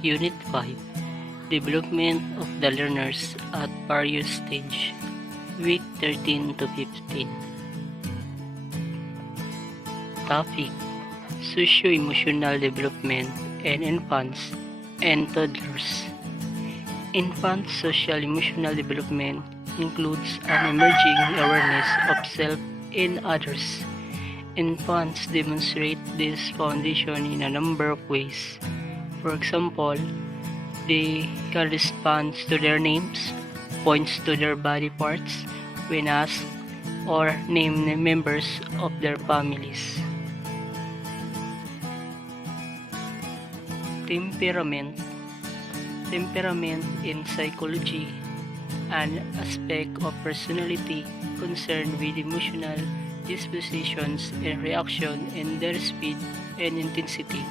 Unit 5, Development of the Learners at Various Stage, Week 13 to 15. Topic: Socio-emotional development in infants and toddlers. Infant social-emotional development includes an emerging awareness of self and others. Infants demonstrate this foundation in a number of ways. For example, they can respond to their names, points to their body parts when asked, or name the members of their families. Temperament. Temperament in psychology, an aspect of personality concerned with emotional dispositions and reaction in their speed and intensity.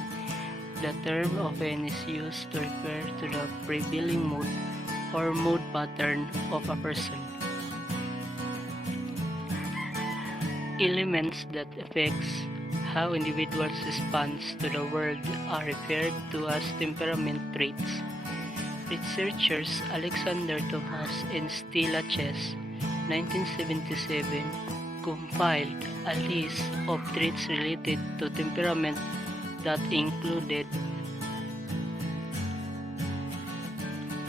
The term often is used to refer to the prevailing mood or mood pattern of a person. Elements that affects how individuals respond to the world are referred to as temperament traits. Researchers Alexander Thomas and Stella Chess, 1977, compiled a list of traits related to temperament that included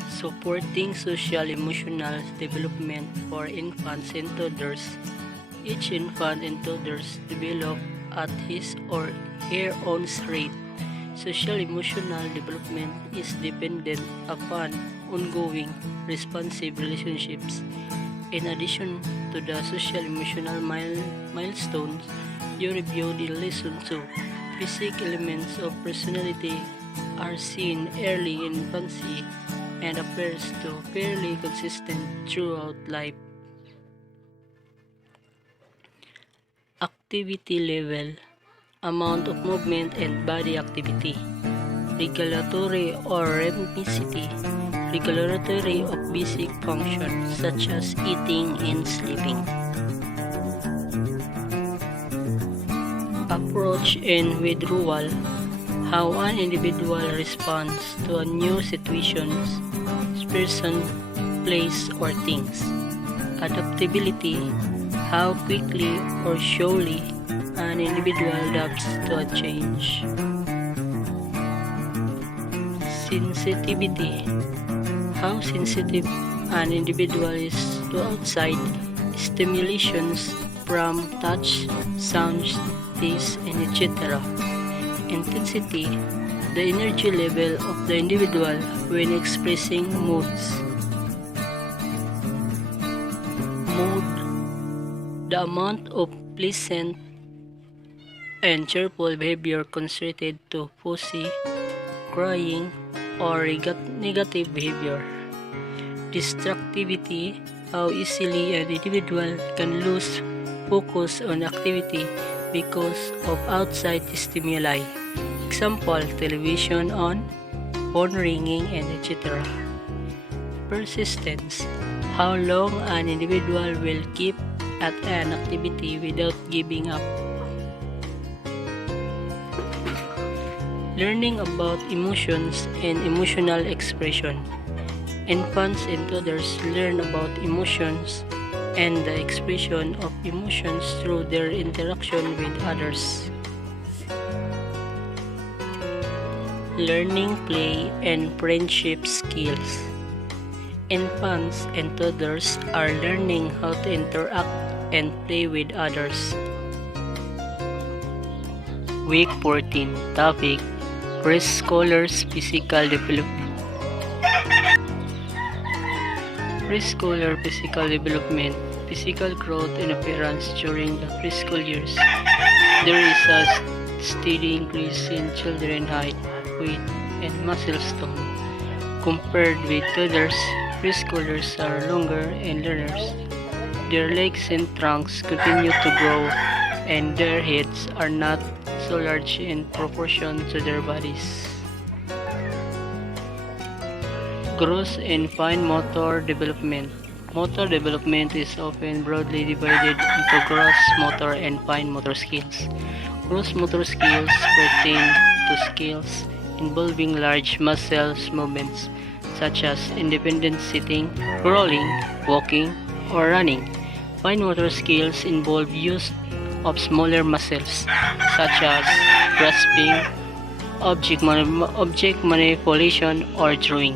supporting social-emotional development for infants and toddlers. Each infant and toddler develop at his or her own rate. Social-emotional development is dependent upon ongoing responsive relationships. In addition to the social-emotional milestones you reviewed in Lesson 2, basic elements of personality are seen early in infancy and appears to fairly consistent throughout life. Activity level, amount of movement and body activity. Regulatory or rhythmicity, regulatory of basic functions such as eating and sleeping. Approach and withdrawal, how an individual responds to a new situations, person, place, or things. Adaptability, how quickly or slowly an individual adapts to a change. Sensitivity, how sensitive an individual is to outside stimulations from touch, sounds, taste, and etc. Intensity, the energy level of the individual when expressing moods. Mood, the amount of pleasant and cheerful behavior concentrated to fussy, crying, or negative behavior. Distractivity, how easily an individual can lose focus on activity because of outside stimuli. Example, television on, phone ringing, and etc. Persistence, how long an individual will keep at an activity without giving up. Learning about emotions and emotional expression. Infants and toddlers learn about emotions and the expression of emotions through their interaction with others. Learning play and friendship skills. Infants and toddlers are learning how to interact and play with others. Week 14, topic: Preschoolers' physical development. Prescholar physical development, physical growth and appearance during the preschool years. There is a steady increase in children's height, weight, and muscle tone. Compared with toddlers, preschoolers are longer and learners. Their legs and trunks continue to grow, and their heads are not so large in proportion to their bodies. Gross and fine motor development. Motor development is often broadly divided into gross motor and fine motor skills. Gross motor skills pertain to skills involving large muscle movements such as independent sitting, crawling, walking, or running. Fine motor skills involve use of smaller muscles such as grasping, object manipulation, or drawing.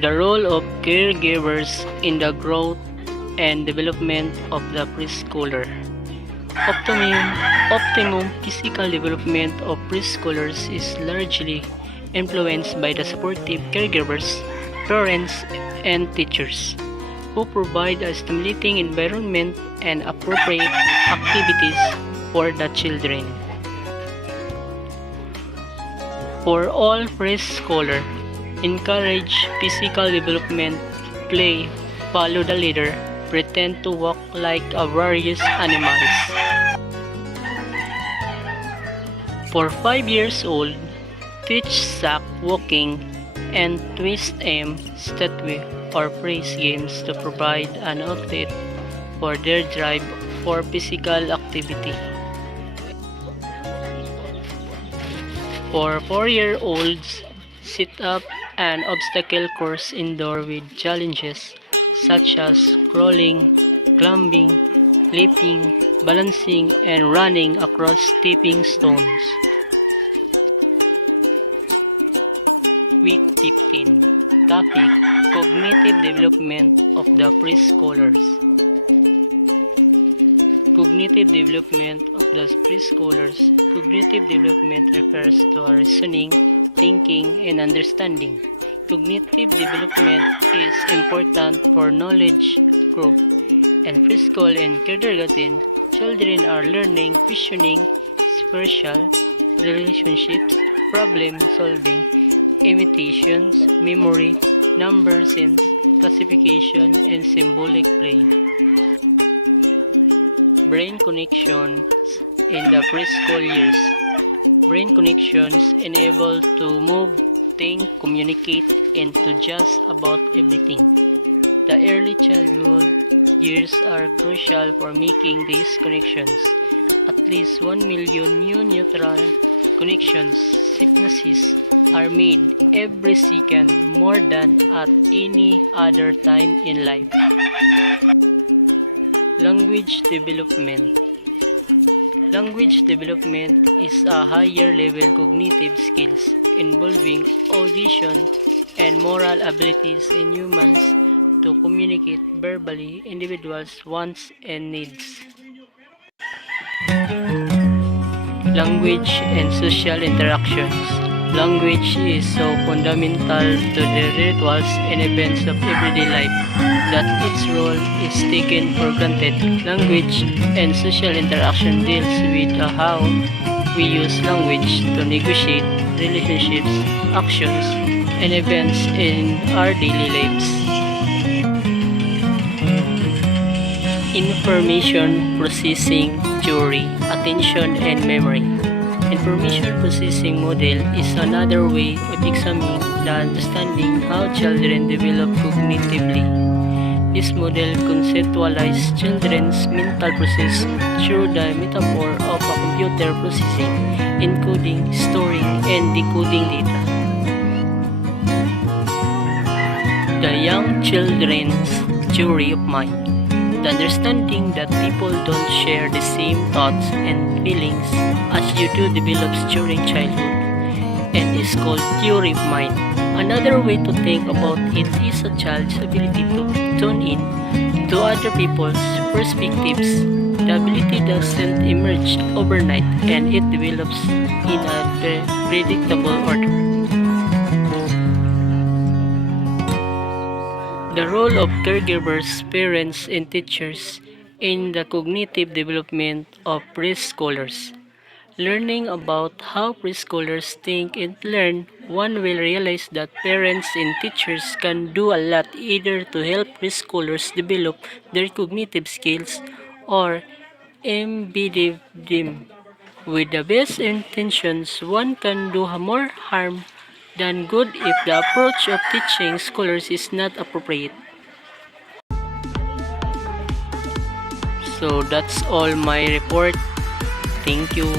The role of caregivers in the growth and development of the preschooler. Optimum physical development of preschoolers is largely influenced by the supportive caregivers, parents, and teachers, who provide a stimulating environment and appropriate activities for the children. For all preschoolers, encourage physical development, play, follow the leader, pretend to walk like a various animals. For 5 years old, teach sack walking and twist aim, statue, or phrase games to provide an outlet for their drive for physical activity. For 4-year-olds, sit up an obstacle course indoor with challenges such as crawling, climbing, leaping, balancing, and running across stepping stones. Week 15. Topic: Cognitive Development of the Preschoolers. Cognitive development of the preschoolers. Cognitive development refers to reasoning, thinking, and understanding. Cognitive development is important for knowledge growth, and preschool and kindergarten children are learning questioning, spatial, relationships, problem solving, imitations, memory, number sense, classification, and symbolic play. Brain connections in the preschool years. Brain connections enable to move, think, communicate, and to just about everything. The early childhood years are crucial for making these connections. At least 1 million new neural connections synapses are made every second, more than at any other time in life. Language development. Language development is a higher level cognitive skills involving audition and moral abilities in humans to communicate verbally individuals' wants and needs. Language and social interactions. Language is so fundamental to the rituals and events of everyday life that its role is taken for granted. Language and social interaction deals with how we use language to negotiate relationships, actions, and events in our daily lives. Information processing theory, attention, and memory. Information processing model is another way of examining the understanding how children develop cognitively. This model conceptualizes children's mental process through the metaphor of a computer processing, encoding, storing, and decoding data. The young children's theory of mind. The understanding that people don't share the same thoughts and feelings as you do develops during childhood and is called theory of mind. Another way to think about it is a child's ability to tune in to other people's perspectives. The ability doesn't emerge overnight and it develops in a predictable order. The role of caregivers, parents, and teachers in the cognitive development of preschoolers. Learning about how preschoolers think and learn, one will realize that parents and teachers can do a lot either to help preschoolers develop their cognitive skills or embed them. With the best intentions, one can do more harm than good if the approach of teaching scholars is not appropriate. So that's all my report. Thank you.